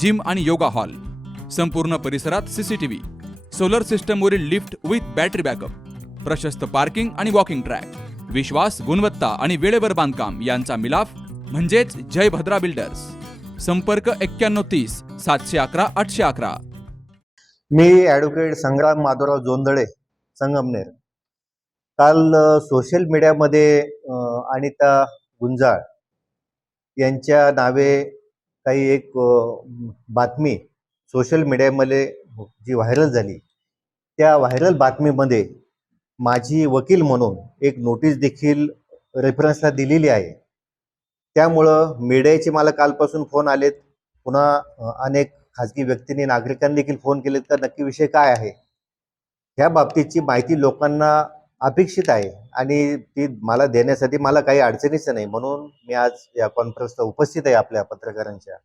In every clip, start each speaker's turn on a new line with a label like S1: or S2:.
S1: Gym आणि yoga hall. संपूर्ण परिसरात सीसीटीव्ही सोलर सिस्टमवरील लिफ्ट विथ बॅटरी बॅकअप. प्रशस्त पार्किंग आणि वॉकिंग ट्रॅक. विश्वास गुणवत्ता आणि वेळेवर बांधकाम यांचा मिलाफ म्हणजेच जय भद्रा बिल्डर्स. संपर्क एक्क्याण्णव तीस सातशे अकरा आठशे अकरा.
S2: मी ॲडव्होकेट संग्राम माधवराव जोंधळे संगमनेर. काल सोशल मीडियामध्ये अनिता गुंजाळ यांच्या नावे काही एक बातमी सोशल मीडियामध्ये जी व्हायरल झाली त्या व्हायरल बातमीमध्ये माझी वकील म्हणून एक नोटीस देखील रेफरन्सला दिलेली आहे. त्यामुळं मीडियाचे मला कालपासून फोन आलेत. पुन्हा अनेक खाजगी व्यक्तींनी नागरिकांनी देखील फोन केलेत. तर नक्की विषय काय आहे? ह्या बाबतीतची माहिती लोकांना अपेक्षित आहे. आणि ती मला देण्यासाठी मला काही अडचणीच नाही. म्हणून मी आज या कॉन्फरन्सला उपस्थित आहे आपल्या पत्रकारांच्या.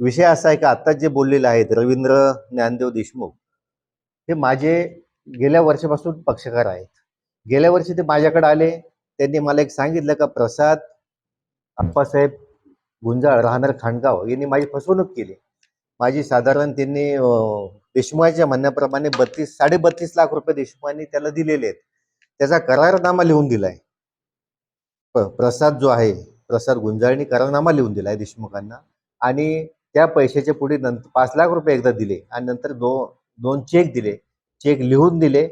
S2: विषय असा आहे की आत्ताच जे बोललेले आहेत रवींद्र ज्ञानदेव देशमुख हे माझे गेल्या वर्षापासून पक्षकार आहेत. गेल्या वर्षी ते माझ्याकडे आले त्यांनी मला एक सांगितलं का प्रसाद आप्पासाहेब गुंजाळ राहणार खाणगाव यांनी माझी फसवणूक केली. माझी साधारण त्यांनी देशमुखाच्या म्हणण्याप्रमाणे बत्तीस साडेबत्तीस लाख रुपये देशमुखांनी त्याला दिलेले आहेत. त्याचा करारनामा लिहून दिलाय. प- प्रसाद जो आहे प्रसाद गुंजाळणी करारनामा लिहून दिलाय देशमुखांना. आणि त्या पैशाच्या पुढे नंतर पाच लाख रुपये एकदा दिले आणि नंतर दो दोन चेक दिले. चेक लिहून दिले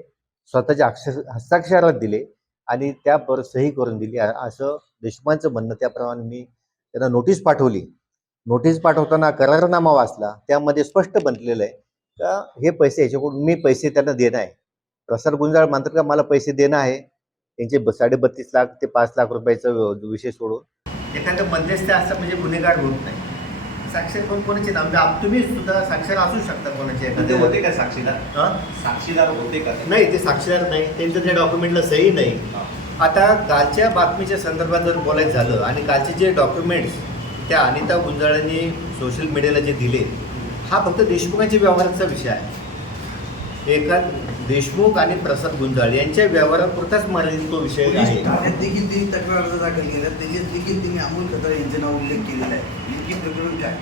S2: स्वतःच्या अक्षर हस्ताक्षरात दिले आणि त्या पर सही करून दिली. असं देशमुखांचं म्हणणं त्याप्रमाणे मी त्यांना नोटीस पाठवली. नोटीस पाठवताना करारनामा वाचला. त्यामध्ये स्पष्ट बनलेलं आहे का हे पैसे याच्याकडून मी पैसे त्यांना देणं आहे. प्रसाद गुंजाळ म्हणतात का मला पैसे देणं आहे त्यांचे ब- साडे बत्तीस लाख ते पाच लाख रुपयाचा विषय सोडून. एखादं मध्यस्थ असं म्हणजे गुन्हेगार होत नाही. साक्षर कोण कोणाचे नाव? म्हणजे आप- तुम्ही सुद्धा साक्षर असू शकता कोणाचे
S3: ते
S2: एखाद्या-
S3: होते का साक्षीदार?
S2: हं?
S3: साक्षीदार होते का?
S2: नाही ते साक्षीदार नाही. त्यांचं त्या डॉक्युमेंटला सही नाही. आता कालच्या बातमीच्या संदर्भात जर बोलायचं झालं आणि कालचे जे डॉक्युमेंट्स त्या अनिता गुंजाळांनी सोशल मीडियाला जे दिले हा फक्त देशमुखांच्या व्यवहाराचा विषय आहे. एका देशमुख आणि प्रसाद गुंजाळ यांच्या व्यवहारापुरताच मर्यादित तो विषय
S4: पोलीस
S2: आहे.
S4: ठाण्यात देखील त्यांनी तक्रार अर्ज दाखल केला. त्याच्यात देखील त्यांनी अमोल खताळ यांचे नाव उल्लेख केलेला आहे. नेमकी प्रकरण काय?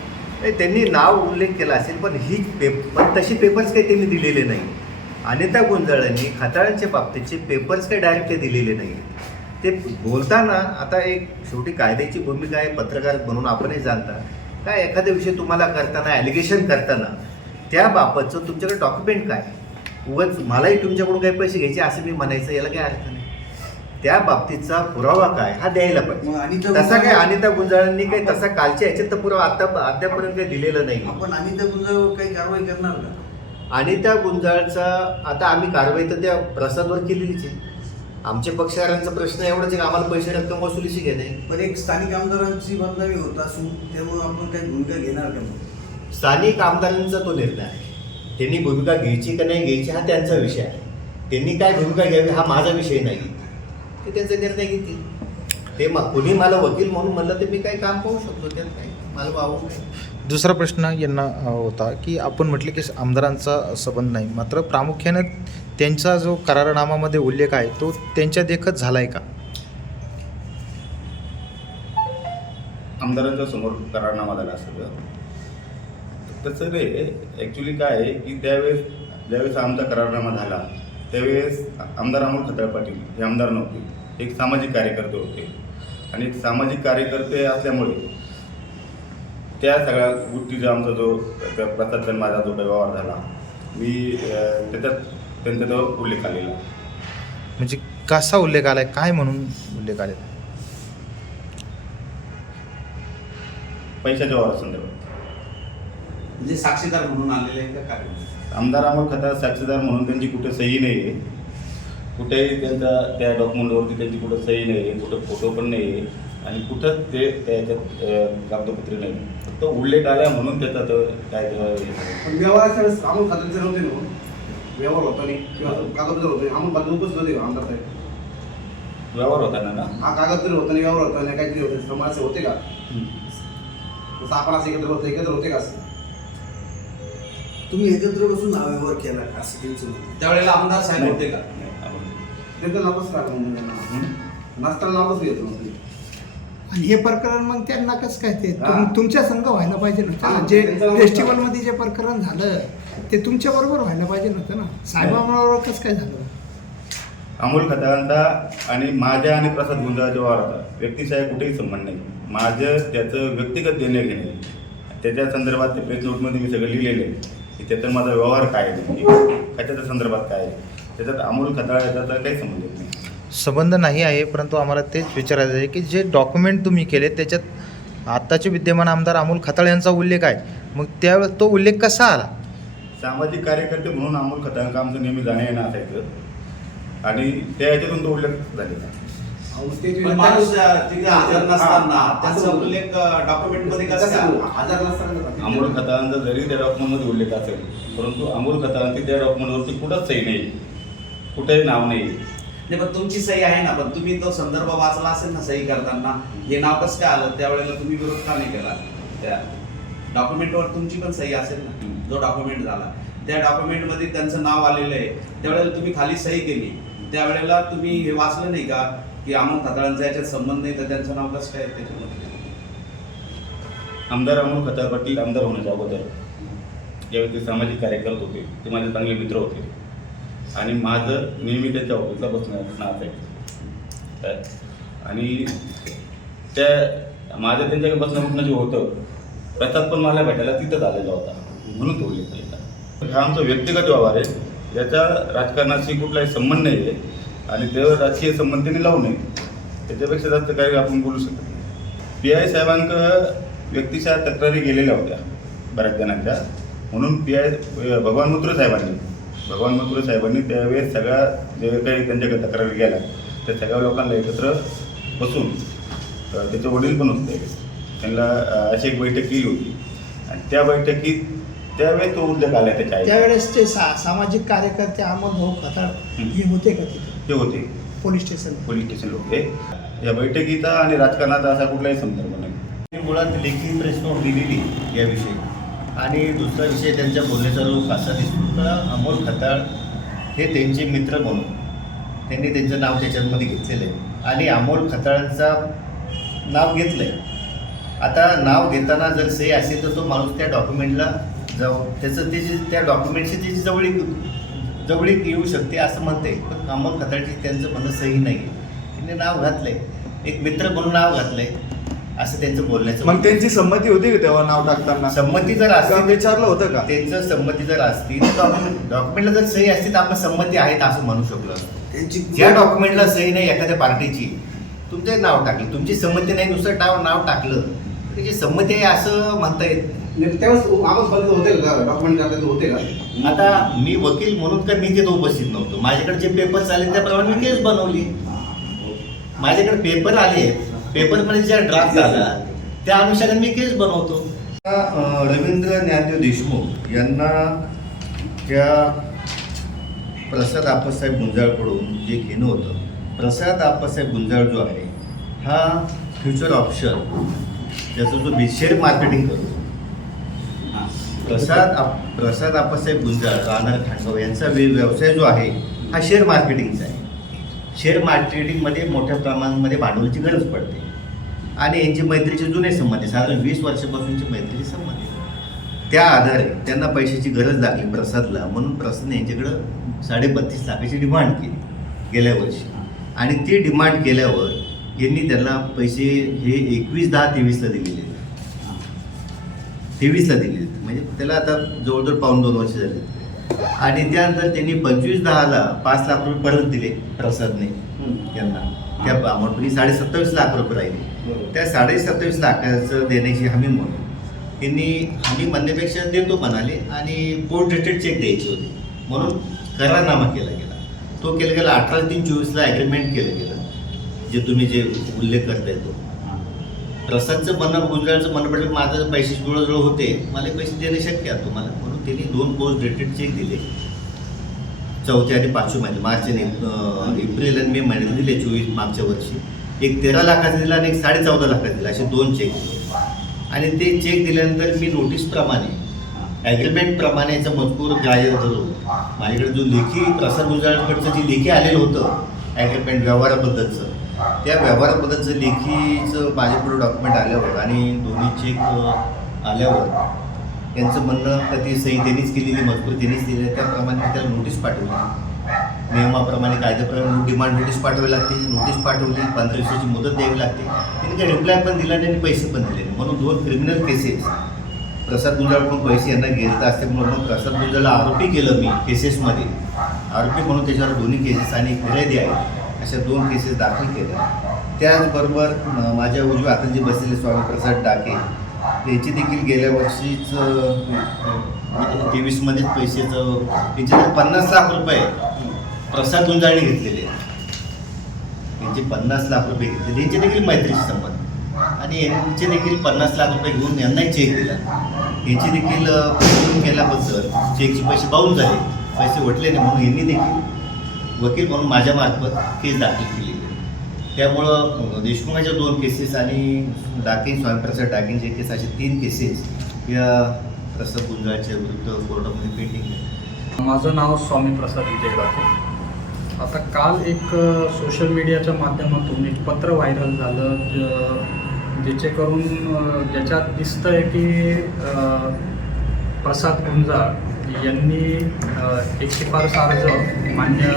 S2: नाही, त्यांनी नाव उल्लेख केला असेल पण ही पेप पण तशी पेपर्स काही त्यांनी दिलेले नाही. अनिता गुंजाळांनी खताळांच्या बाबतीतचे पेपर्स काही डायरेक्ट ते दिलेले नाही ते बोलताना आता एक शेवटी कायद्याची भूमिका आहे पत्रकार म्हणून आपणही जाणता. काय एखादा विषय तुम्हाला करताना ॲलिगेशन करताना त्या बाबतचं तुमच्याकडे डॉक्युमेंट काय? उगाच मलाही तुमच्याकडून काही पैसे घ्यायचे असं मी म्हणायचं याला काही अर्थ नाही. त्या बाबतीचा पुरावा काय हा द्यायला पाहिजे.
S4: मग अनिता
S2: तसा काय
S4: गुंजाळ-
S2: अनिता गुंजाळांनी काही तसा कालच्या ह्याच्यात तर पुरावा आता अद्यापर्यंत काही दिलेलं नाही.
S4: आपण अनिता गुंजाळवर काही कारवाई करणार का?
S2: त्या गुंजाळचा आता आम्ही कारवाई तर त्या प्रसादवर केलेलीच आहे. आमच्या पक्षकारांचा प्रश्न एवढाच आहे की आम्हाला पैसे रक्कम वसुलीची घेणे
S4: पण एक स्थानिक आमदारांची बदनामी होत असून त्यामुळे आपण काही भूमिका घेणार का?
S2: स्थानिक आमदारांचा तो निर्णय आहे. त्यांनी भूमिका घ्यायची का नाही घ्यायची हा त्यांचा विषय आहे. त्यांनी काय भूमिका घ्यावी हा माझा विषय नाही. ते त्यांचा निर्णय घेतील. ते मग कोणी मला वकील म्हणून म्हणलं तर मी काही काम पाहू शकतो त्यात काय मला वाहू काय
S5: दुसरा प्रश्न यांना होता की आपण म्हटले की आमदारांचा संबंध नाही मात्र प्रामुख्याने त्यांचा जो करारनामामध्ये उल्लेख आहे तो त्यांच्या देखत झाला आहे का?
S6: आमदारांच्या समोर करारनामा झाला सगळं तसं रे ॲक्च्युली काय आहे की त्यावेळेस ज्यावेळेस आमचा करारनामा झाला त्यावेळेस आमदार अमोल खताळ पाटील हे आमदार नव्हते. एक सामाजिक कार्यकर्ते होते. आणि एक सामाजिक कार्यकर्ते असल्यामुळे त्या सगळ्या गोष्टीचा आमचा जो प्रसाद माझा जो व्यवहार झाला मी त्याच्यात त्यांचा तो उल्लेख आलेला.
S5: म्हणजे कसा उल्लेख आला आहे काय म्हणून उल्लेख आलेला?
S6: पैशाच्या व्यवहारासंदर्भात
S3: म्हणजे साक्षीदार म्हणून आलेले आहे का काय?
S6: आमदार अमोल खताळ साक्षीदार म्हणून त्यांची कुठे सही नाही. आहे कुठेही त्यांचा त्या डॉक्युमेंटवरती त्यांची कुठं सही नाही आहे कुठं फोटो पण नाही. आहे आणि कुठंच ते त्या ह्याच्यात अं, कागदपत्रे नाही. तो उल्लेख आला म्हणून त्याचा तो काय
S4: व्यवहाराच्या वेळेस अमोल खात्याचे नव्हते ना हो. व्यवहार होता नाही किंवा कागदपत्र होते. अमोल खाते उपस्थित होते आमदार साहेब?
S6: व्यवहार होताना ना
S4: हा कागदपत्र होतं नाही व्यवहार होता नाही काहीतरी होते. समाजाचे होते का? आपण असं एकत्र होतो एकत्र होते का असं? तुम्ही एकत्र बसून व्यवहार केला का? असं त्यांचं म्हणणं.
S3: त्यावेळेला आमदार साहेब होते का?
S4: त्यांचं त्यांना. नसताना नावच घेतो मग तुम्ही.
S7: आणि हे प्रकरण मग त्यांना कसं काय ते?
S4: हा.
S7: तुम- तुमच्या संघ व्हायला पाहिजे
S4: हा,
S7: नव्हतं जे
S4: त्यांचा नव्हता.
S7: फेस्टिवलमध्ये जे प्रकरण झालं ते तुमच्या बरोबर व्हायला पाहिजे नव्हतं ना? साहेबांबरोबर कसं काय झालं?
S6: अमोल खताळांचा आणि माझ्या आणि प्रसाद गुंजाळाच्या व्यवहाराचा व्यक्तिशः कुठेही संबंध नाही. माझं त्याचं व्यक्तिगत देणं घेणे त्याच्या संदर्भात ते प्रेस नोटमध्ये मी सगळं लिहिलेलं आहे. की त्याचा माझा व्यवहार काय आहे कशाच्या संदर्भात काय आहे? त्याच्यात अमोल खताळ याचा काही संबंध येत नाही.
S5: संबंध नाही आहे परंतु आम्हाला तेच विचारायचं आहे की जे डॉक्युमेंट तुम्ही केले त्याच्यात आत्ताचे विद्यमान आमदार अमोल खताळ यांचा उल्लेख आहे. मग त्यावेळेस तो उल्लेख कसा आला?
S6: सामाजिक कार्यकर्ते म्हणून अमोल खताळांका आमचं नेहमी जाणं येणं असायचं. आणि त्या याच्यातून तो उल्लेख झालेला
S3: माणूस अं, तिथे हजर नसताना
S4: हा,
S3: त्याचा
S4: असं
S3: उल्लेख डॉक्युमेंटमध्ये कसा
S4: कसं
S3: झाला?
S4: हजार नसताना
S6: अमोल खताळांचा जरी त्या डॉक्युमेंटमध्ये उल्लेख असेल परंतु अमोल खताळांची त्या डॉक्युमेंटवरती कुठंच सही नाही. कुठेही नाव नाही.
S3: नाही पण तुमची सही आहे ना पण तुम्ही तो संदर्भ वाचला असेल ना सही करताना हे नाव कसं काय आलं? त्यावेळेला तुम्ही विरोध का नाही केला? त्या डॉक्युमेंटवर तुमची पण सही असेल ना? जो डॉक्युमेंट झाला. त्या डॉक्युमेंटमध्ये त्यांचं नाव आलेलं आहे. त्यावेळेला तुम्ही खाली सही केली. त्यावेळेला तुम्ही हे वाचलं नाही का? की अमोल खताळांचा याच्यात संबंध नाही तर त्यांचं नाव कसं काय त्याच्यामध्ये?
S6: आमदार अमोल खताळ पाटील आमदार होण्याच्या अगोदर ज्यावेळी ते सामाजिक कार्यकर्ते होते ते माझे चांगले मित्र होते. आणि माझं नेहमी त्यांच्या ऑफिसला बसणं असणं असायचं काय? आणि त्या माझं त्यांच्याकडे बसणं उठणं जे होतं प्रसाद पण मला भेटायला तिथंच आलेला होता. म्हणून तो उल्लेख हा आमचा व्यक्तिगत व्यवहार आहे. याचा राजकारणाशी कुठलाही संबंध नाही आहे आणि त्यावर राजकीय संबंध त्यांनी लावू नये. त्याच्यापेक्षा जास्त काही आपण बोलू शकत नाही. पी आय साहेबांक व्यक्तिशः तक्रारी गेलेल्या होत्या बऱ्याच जणांच्या. म्हणून पी आय भगवान मुत्रे साहेबांनी भगवान मुत्रे साहेबांनी त्यावेळेस सगळ्या जे काही त्यांच्याकडे तक्रारी गेल्या त्या सगळ्या लोकांना एकत्र बसून त्याचे वडील पण होते. त्यांना अशी एक बैठक केली होती. आणि त्या बैठकीत त्यावेळेस तो उल्लेख आला त्याच्या
S7: त्यावेळेस ते सा सामाजिक कार्यकर्ते अमोल भाऊ खताळ हे होते का तिथे?
S6: ते होते.
S7: Police station.
S6: पोलीस स्टेशन होते. या बैठकीचा आणि राजकारणाचा असा कुठलाही संदर्भ नाही.
S2: मुळात लेखी प्रेस नोट दिलेली याविषयी. आणि दुसरा विषय त्यांच्या बोलण्याचा लोक असा दिसतो का अमोल खताळ हे त्यांचे मित्र म्हणून. त्यांनी त्यांचं नाव त्याच्यामध्ये घेतलेलं आहे. आणि अमोल खताळांचा नाव घेतलं आहे आता नाव घेताना जर सही असेल तर तो माणूस त्या डॉक्युमेंटला जाऊ त्याचं ते जे त्या डॉक्युमेंटची त्याची जवळीक जवळीक येऊ शकते असं म्हणते पण अमोल खताळची त्यांचं म्हणणं सही नाही. त्यांनी नाव घातलं आहे एक मित्र म्हणून नाव घातलं आहे असं त्यांचं बोलण्याचं
S8: मग त्यांची संमती होती का तेव्हा नाव टाकताना?
S2: संमती जर
S8: का
S2: असती
S8: विचारलं होतं का?
S2: त्यांचं संमती जर असती तर डॉक्युमेंट डॉक्युमेंटला जर सही असती तर आपण संमती आहेत असं म्हणू शकलो. असतो.
S4: त्यांची
S2: ज्या डॉक्युमेंटला सही नाही एखाद्या पार्टीची तुमचे नाव टाकलं. तुमची संमती नाही दुसरं नाव नाव टाकलं. तर त्याची संमती आहे असं म्हणता येत नाही.
S4: त्यावेळेस आवाज बंद होते का? डॉक्युमेंट होते का?
S2: आता मी वकील म्हणून का मी तिथं उपस्थित नव्हतो. माझ्याकडे जे पेपर्स आले त्याप्रमाणे मी केस बनवली. माझ्याकडे पेपर आले. पेपरमध्ये ज्या ड्राफ्ट आला त्या अनुषंगाने मी केस बनवतो. रवींद्र ज्ञानदेव देशमुख यांना त्या प्रसाद आप्पासाहेब गुंजाळकडून जे घेणं होतं प्रसाद आप्पासाहेब गुंजाळ जो आहे हा फ्युचर ऑप्शन ज्याचा जो बी शेअर मार्केटिंग करतो प्रसाद आप प्रसाद आप्पासाहेब गुंजाळ राहणार खांडगाव यांचा व्यवसाय जो आहे हा शेअर मार्केटिंगचा आहे. शेअर मार्केटिंगमध्ये मोठ्या प्रमाणामध्ये भांडवलाची गरज पडते. आणि यांचे मैत्रीचे जुने संबंध आहे. साधारण वीस वर्षापासूनचे मैत्रीचे संबंध आहे. त्या आधारे त्यांना पैशाची गरज लागली प्रसादला. म्हणून प्रसादने यांच्याकडं साडेबत्तीस लाखाची डिमांड केली गेल्या वर्षी. आणि ती डिमांड केल्यावर यांनी त्यांना पैसे हे एकवीस दहा तेवीसला दिलेले आहेत. तेवीसला दिले. म्हणजे त्याला आता जवळजवळ पाऊन दोन वर्ष झाले. आणि त्यानंतर त्यांनी पंचवीस दहाला पाच लाख रुपये परत दिले प्रसादने यांना त्या अमाऊंटपैकी साडे सत्तावीस लाख रुपये राहिले. त्या साडे सत्तावीस लाखाचं देण्याची हमी म्हणून त्यांनी हमी म्हणण्यापेक्षा देतो म्हणाले आणि पोर्ट डेटेड चेक द्यायचे होते. म्हणून करारनामा केला गेला. तो केला गेला अठरा तीन चोवीसला ॲग्रीमेंट केलं गेलं. जे तुम्ही जे उल्लेख करताय तो. रसांचं म्हणणं गुजरातचं म्हणणं म्हटलं माझं पैसे जवळजवळ होते. मला पैसे देणे शक्य आहे. तुम्हाला म्हणून त्यांनी दोन पोस्ट डेटेड चेक दिले. चौथ्या आणि पाचवी महिने मार्च आणि एप्रिल आणि मे महिन्यात दिले चोवीस मागच्या वर्षी. एक तेरा लाखाचा दिला आणि एक साडे चौदा लाखाचा दिला. असे दोन चेक दिले. आणि ते चेक दिल्यानंतर मी नोटीसप्रमाणे ॲग्रीमेंटप्रमाणे याचा मजकूर जाहीर धरून माझ्याकडे जो लेखी प्रसाद गुजरातकडचं जे लेखी आलेलं होतं ॲग्रीमेंट व्यवहाराबद्दलचं त्या व्यवहाराबद्दलचं लेखीचं माझ्याकडे डॉक्युमेंट आल्यावर आणि दोन्ही चेक आल्यावर त्यांचं म्हणणं का ती सही त्यांनीच केलेली मजकूर त्यांनीच दिली त्याप्रमाणे मी त्याला नोटीस पाठवली. नियमाप्रमाणे कायद्याप्रमाणे डिमांड नोटीस पाठवावी लागते नोटीस पाठवली पंधरा दिवसाची मुदत द्यावी लागते. त्यांनी काही रिप्लाय पण दिला नाही आणि पैसे पण दिले नाही. म्हणून दोन क्रिमिनल केसेस प्रसाद पण पैसे यांना घेत असते म्हणून प्रसाद गुंजाळला आरोपी केलं मी केसेसमध्ये आरोपी म्हणून त्याच्यावर दोन्ही केसेस आणि एक फिर्यादी आहे अशा दोन केसेस दाखल केल्या. त्याचबरोबर माझ्या उजव्या हातात जे बसलेले स्वामी प्रसाद डाके त्यांची देखील गेल्या वर्षीच तेवीसमध्येच पैसेचं त्यांचे तर पन्नास लाख रुपये प्रसाद गुंजाळने घेतलेले. यांचे त्यांचे पन्नास लाख रुपये घेतले त्यांचे देखील मैत्रीशी संबंध आणि यांचे देखील पन्नास लाख रुपये घेऊन यांनाही चेक दिला. यांची देखील केल्याबद्दल चेकचे पैसे बाहून झाले. पैसे वटले नाही म्हणून यांनी देखील वकील म्हणून माझ्यामार्फत केस दाखल केलेली आहे. त्यामुळं देशमुखाच्या दोन केसेस आणि डाकिन स्वामीप्रसाद डाकेंचे केस असे तीन केसेस या प्रसाद गुंजाळच्या विरुद्ध कोर्टामध्ये पेंडिंग आहे
S9: माझं नाव स्वामी प्रसाद विजय डाके आता काल एक सोशल मीडियाच्या माध्यमातून एक पत्र व्हायरल झालं ज- ज्याचेकरून ज्याच्यात दिसतं आहे की प्रसाद गुंजाळ यांनी एक शिफारस अर्ज मान्य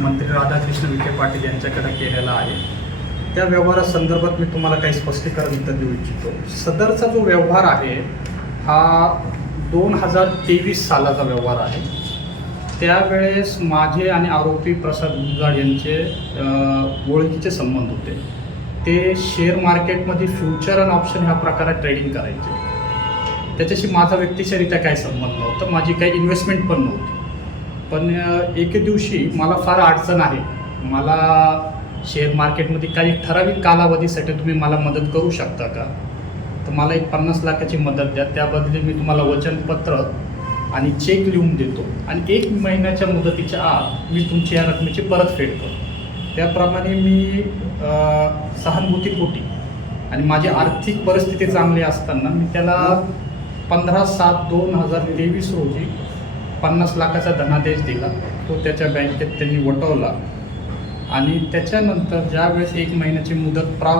S9: मंत्री राधाकृष्ण विखे पाटील यांच्याकडे केलेला आहे. त्या व्यवहारासंदर्भात मी तुम्हाला काही स्पष्टीकरण इथं देऊ इच्छितो. सदरचा जो व्यवहार आहे हा दोन हजार तेवीस सालाचा व्यवहार आहे. त्यावेळेस माझे आणि आरोपी प्रसाद गुंजाळ यांचे ओळखीचे संबंध होते. ते शेअर मार्केटमध्ये फ्युचर अँड ऑप्शन ह्या प्रकारे ट्रेडिंग करायचे. त्याच्याशी माझा व्यक्तिशरित्या काही संबंध नव्हता माझी काही इन्व्हेस्टमेंट पण नव्हती. पण एके दिवशी मला फार अडचण आहे. मला शेअर मार्केटमध्ये काही ठराविक कालावधीसाठी तुम्ही मला मदत करू शकता का? तर मला एक पन्नास लाखाची मदत द्या. त्याबद्दल मी तुम्हाला वचनपत्र आणि चेक लिहून देतो. आणि एक महिन्याच्या मुदतीच्या आत मी तुमची या रकमेची परतफेड करतो. त्याप्रमाणे मी सहानुभूतीपोटी आणि माझी आर्थिक परिस्थिती चांगली असताना मी त्याला पंधरा सात दोन हजार तेवीस रोजी पन्नास लाखाचा धनादेश दिला. तो त्याच्या बँकेत त्यांनी वटवला. आणि त्याच्यानंतर ज्यावेळेस एक महिन्याची मुदत प्रा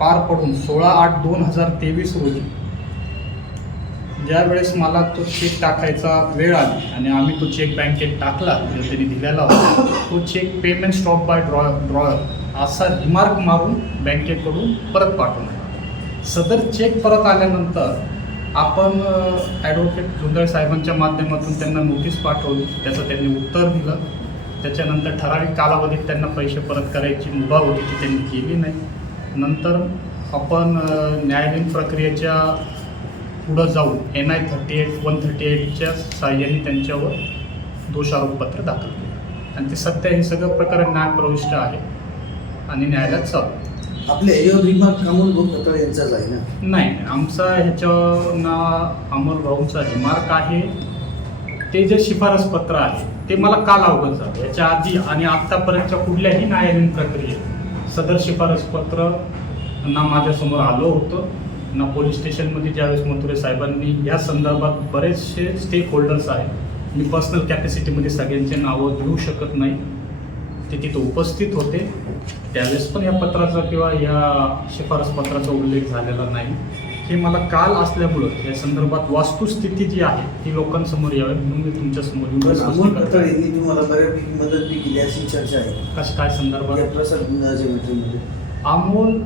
S9: पार पडून सोळा आठ दोन हजार तेवीस रोजी ज्यावेळेस मला तो चेक टाकायचा वेळ आली आणि आम्ही तो चेक बँकेत टाकला जो त्यांनी दिलेला होता तो cheque payment stop by draw drawer असा रिमार्क मारून बँकेकडून परत पाठवला. सदर चेक परत आल्यानंतर आपण ॲडव्होकेट झुंदळ साहेबांच्या माध्यमातून त्यांना नोटीस पाठवली. त्याचं त्यांनी उत्तर दिलं. त्याच्यानंतर ठराविक कालावधीत त्यांना पैसे परत करायची मुभा होती ती त्यांनी केली नाही. नंतर आपण न्यायालयीन प्रक्रियेच्या पुढं जाऊन N I thirty eight one thirty एटच्या साह्याने त्यांच्यावर दोषारोपपत्र दाखल केलं. आणि ते सत्य हे सगळं प्रकरण न्यायप्रविष्ट आहे. आणि न्यायालयात चालू
S10: आपले ह्याच्यावर रिमार्क अमोल भाऊ खताळ यांचाच आहे ना?
S9: नाही आमचा ह्याच्यावर ना अमोल भाऊंचा रिमार्क आहे ते जे शिफारस पत्र आहे ते मला काल अवगत झालं. याच्या आधी आणि आत्तापर्यंतच्या कुठल्याही न्यायालयीन प्रक्रियेत सदर शिफारस पत्र ना माझ्यासमोर आलं होतं ना पोलीस स्टेशनमध्ये ज्यावेळेस मथुरे साहेबांनी या संदर्भात बरेचसे स्टेक होल्डर्स आहेत. मी पर्सनल कॅपॅसिटीमध्ये सगळ्यांचे नावं घेऊ शकत नाही. ते तिथं उपस्थित होते. त्यावेळेस पण या पत्राचा किंवा या शिफारस पत्राचा उल्लेख झालेला नाही. हे मला काल असल्यामुळं या संदर्भात वास्तुस्थिती जी आहे ती लोकांसमोर यावी म्हणून मी तुमच्यासमोर येऊन
S10: तुम्हाला बऱ्यापैकी मदत केली अशी चर्चा आहे.
S9: कसं काय संदर्भात? अमोल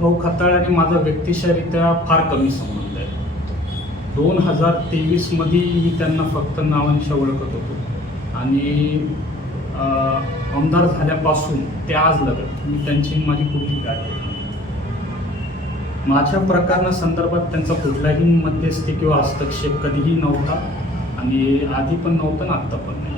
S9: भाऊ खताळ आणि माझा व्यक्तिशरित्या फार कमी संबंध आहे. दोन हजार तेवीसमध्ये मी त्यांना फक्त नावांशी ओळखत होतो. आणि आमदार झाल्यापासून ते आज लगत. मी त्यांची माझी कुठली गाठ माझ्या माझ्या प्रकरणासंदर्भात त्यांचा कुठलाही मध्यस्थी किंवा हस्तक्षेप कधीही नव्हता आणि आधी पण नव्हता आणि आत्ता पण नाही.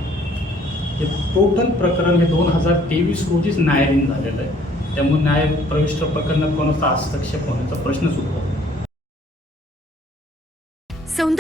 S9: हे टोटल प्रकरण हे दोन हजार तेवीस रोजीच न्यायालयीन झालेलं आहे. त्यामुळे न्याय प्रविष्ट प्रकरणात कोणाचा हस्तक्षेप होण्याचा प्रश्नच उद्भवतो